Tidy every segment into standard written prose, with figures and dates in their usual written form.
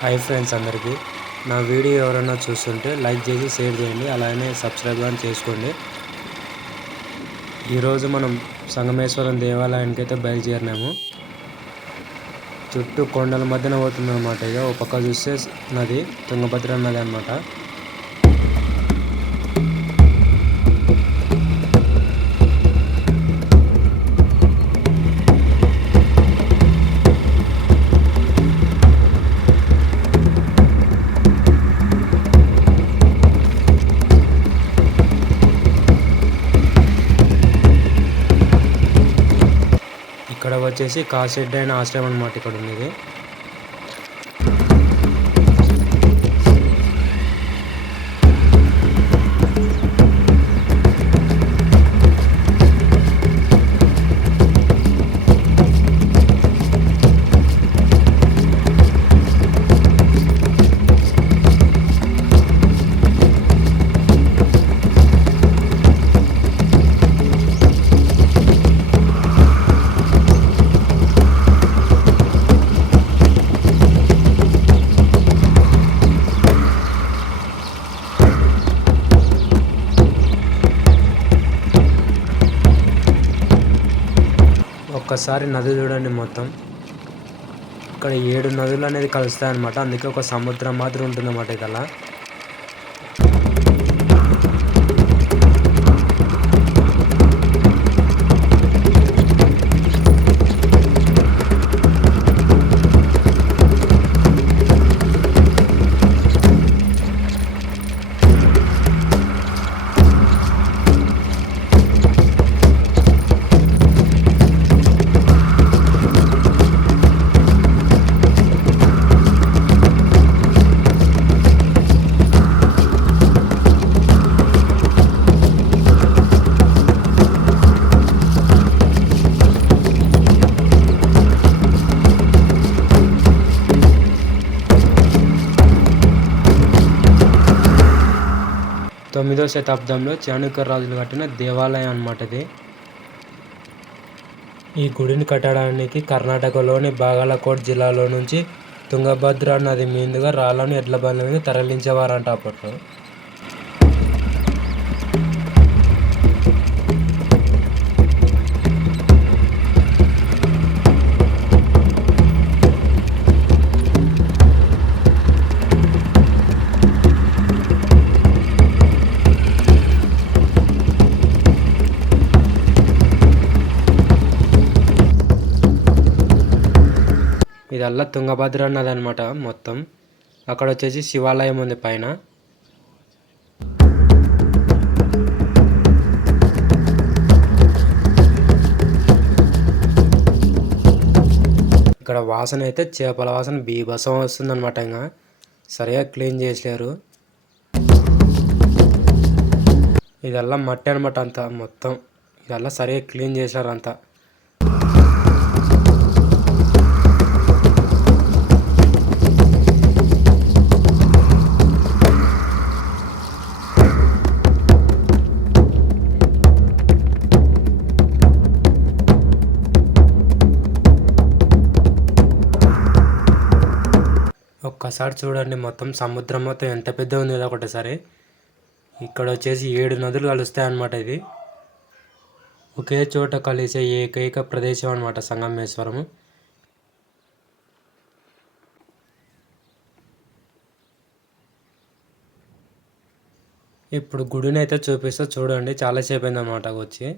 Hi friends అందరికీ నా video ఎవరైనా చూస్తుంటే లైక్ చేసి షేర్ చేయండి, అలానే సబ్స్క్రైబ్ కానీ చేసుకోండి. ఈరోజు మనం సంగమేశ్వరం దేవాలయానికి అయితే బయలుదేరినాము. చుట్టూ కొండల మధ్యన పోతుందన్నమాట. ఇక ఒక పక్క చూస్తే నది, తుంగభద్ర నది అన్నమాట. ఇక్కడ వచ్చేసి కాశెడ్ అయిన ఆశ్రమం అన్నమాట ఇక్కడ ఉన్నది. ఒక్కసారి నది చూడండి. మొత్తం ఇక్కడ 7 నదులు అనేది కలుస్తాయి అన్నమాట. అందుకే ఒక సముద్రం మాదిరి ఉంటుందన్నమాట ఇదలా. తొమ్మిదవ శతాబ్దంలో చాణక్య రాజులు కట్టిన దేవాలయం అన్నమాట ఇది. ఈ గుడిని కట్టడానికి కర్ణాటకలోని బాగలకోట్ జిల్లాలో నుంచి తుంగభద్ర నది మీదుగా రాళ్ళను ఎడ్ల బండ్ల మీద తరలించేవారంట అప్పట్లో. ఇదల్లా తుంగభద్ర నది అనమాట మొత్తం. అక్కడ వచ్చేసి శివాలయం ఉంది పైన. ఇక్కడ వాసన అయితే చేపల వాసన బీభత్సం వస్తుంది అనమాట. ఇంకా సరిగా క్లీన్ చేసారు. ఇదల్లా మట్టి అనమాట అంతా మొత్తం. ఇదల్లా సరిగా క్లీన్ చేశారు అంతా. ఒక్కసారి చూడండి, మొత్తం సముద్రం మొత్తం ఎంత పెద్ద ఉంది కదా ఒకటేసారి. ఇక్కడ వచ్చేసి 7 నదులు కలుస్తాయి అన్నమాట. ఇది ఒకే చోట కలిసే ఏకైక ప్రదేశం అన్నమాట సంగమేశ్వరం. ఇప్పుడు గుడిని అయితే చూపిస్తా చూడండి. చాలాసేపు అయింది అన్నమాట వచ్చి.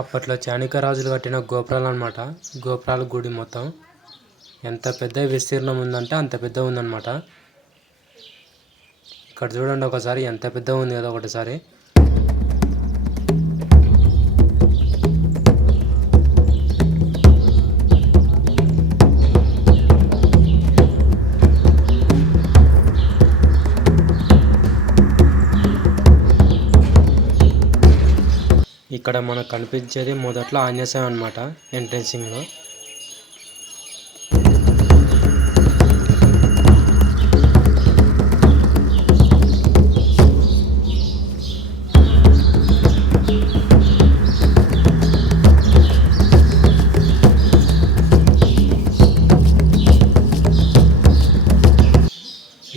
అప్పట్లో చాణక్య రాజులు కట్టిన గోపురాలు అన్నమాట. గోపురాల గుడి మొత్తం ఎంత పెద్ద విస్తీర్ణం ఉందంటే అంత పెద్ద ఉందన్నమాట. ఇక్కడ చూడండి ఒకసారి ఎంత పెద్ద ఉంది కదా ఒకటిసారి. ఇక్కడ మనకు కనిపించేది మొదట్లో ఆంజనేయ స్వామి అనమాట ఎంట్రెన్సింగ్లో.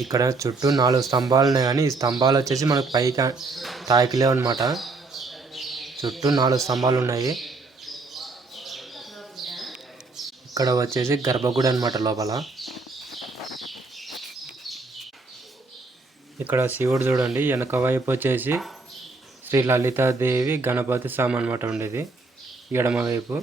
ఇక్కడ చుట్టూ 4 స్తంభాలు ఉన్నాయి, కానీ ఈ స్తంభాలు వచ్చేసి మనకు పైకి తాకిలేవు అనమాట. చుట్టూ 4 స్తంభాలు ఉన్నాయి. ఇక్కడ వచ్చేసి గర్భగుడి అనమాట లోపల. ఇక్కడ శివుడు చూడండి, వెనక వైపు వచ్చేసి శ్రీ లలితాదేవి గణపతి స్వామి అనమాట ఉండేది ఎడమ వైపు.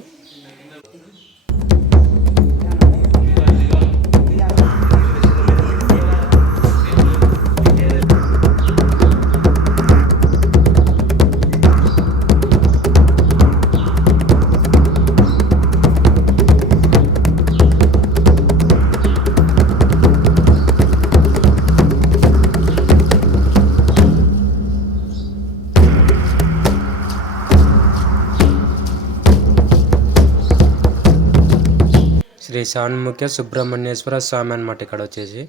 శ్రీ షణ్ముఖ సుబ్రహ్మణ్యేశ్వర స్వామి అనమాట ఇక్కడ వచ్చేసి.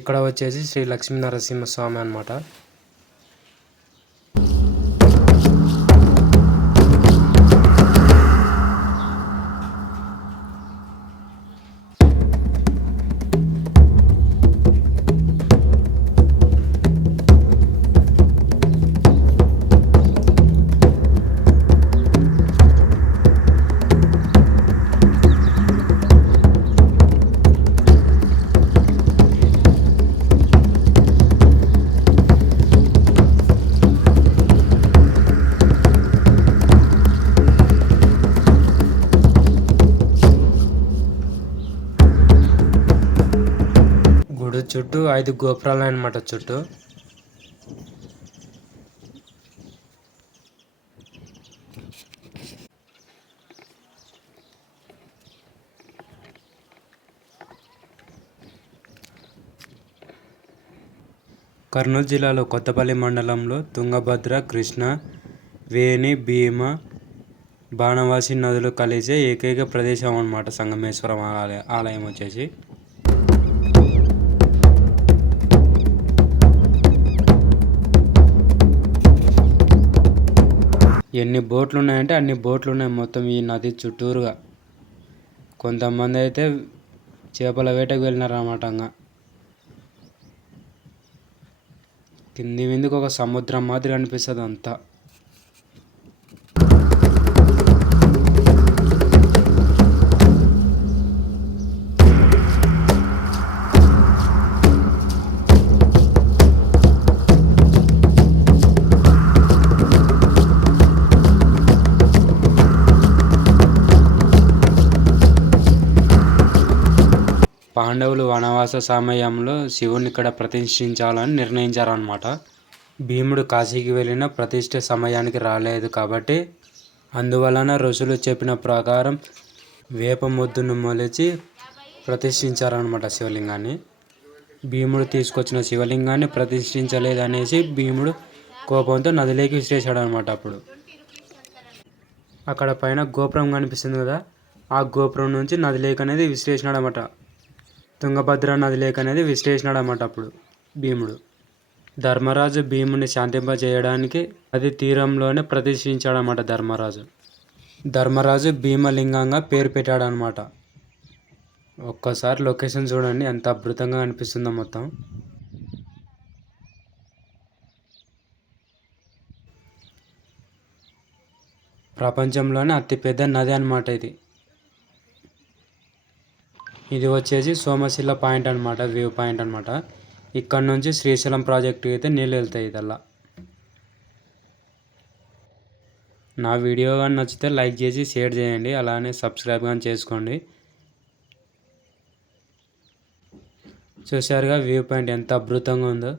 ఇక్కడ వచ్చేసి శ్రీ లక్ష్మీ నరసింహ స్వామి అనమాట. గుడి చుట్టూ 5 గోపురాలు అనమాట చుట్టూ. కర్నూలు జిల్లాలో కొత్తపల్లి మండలంలో తుంగభద్ర, కృష్ణ, వేణి, భీమ, బాణవాసి నదులు కలిసే ఏకైక ప్రదేశం అన్నమాట సంగమేశ్వరం ఆలయం వచ్చేసి. ఎన్ని బోట్లు ఉన్నాయంటే అన్ని బోట్లు ఉన్నాయి మొత్తం ఈ నది చుట్టూరుగా. కొంతమంది అయితే చేపల వేటకు వెళ్ళినారు అన్నమాట. కింది విందుకు ఒక సముద్రం మాదిరి అనిపిస్తుంది అంతా. పాండవులు వనవాస సమయంలో శివుని ఇక్కడ ప్రతిష్ఠించాలని నిర్ణయించారన్నమాట. భీముడు కాశీకి వెళ్ళిన ప్రతిష్ఠ సమయానికి రాలేదు కాబట్టి అందువలన ఋషులు చెప్పిన ప్రకారం వేప మొద్దును మొలిచి ప్రతిష్ఠించారన్నమాట శివలింగాన్ని. భీముడు తీసుకొచ్చిన శివలింగాన్ని ప్రతిష్ఠించలేదనేసి భీముడు కోపంతో నదిలోకి విసిరేశాడు అనమాట. అప్పుడు అక్కడ పైన గోపురం కనిపిస్తుంది కదా, ఆ గోపురం నుంచి నదిలోకి అనేది విసిరేసినాడు అనమాట. తుంగభద్ర నదిలోకి అనేది విసిరేసినాడు అన్నమాట అప్పుడు భీముడు. ధర్మరాజు భీముని శాంతింపజేయడానికి నది తీరంలోనే ప్రతిష్ఠించాడనమాట ధర్మరాజు భీమలింగంగా పేరు పెట్టాడనమాట. ఒక్కసారి లొకేషన్ చూడండి ఎంత అద్భుతంగా అనిపిస్తుందో మొత్తం. ప్రపంచంలోనే అతిపెద్ద నది అన్నమాట ఇది. ఇది వచ్చేసి సోమశిల పాయింట్ అనమాట, వ్యూ పాయింట్ అనమాట. ఇక్కడ నుంచి శ్రీశైలం ప్రాజెక్టు అయితే నీళ్ళు వెళ్తాయి ఇదల్లా. నా వీడియో కానీ నచ్చితే లైక్ చేసి షేర్ చేయండి, అలానే సబ్స్క్రైబ్ కానీ చేసుకోండి. చూశారుగా వ్యూ పాయింట్ ఎంత అద్భుతంగా ఉందో.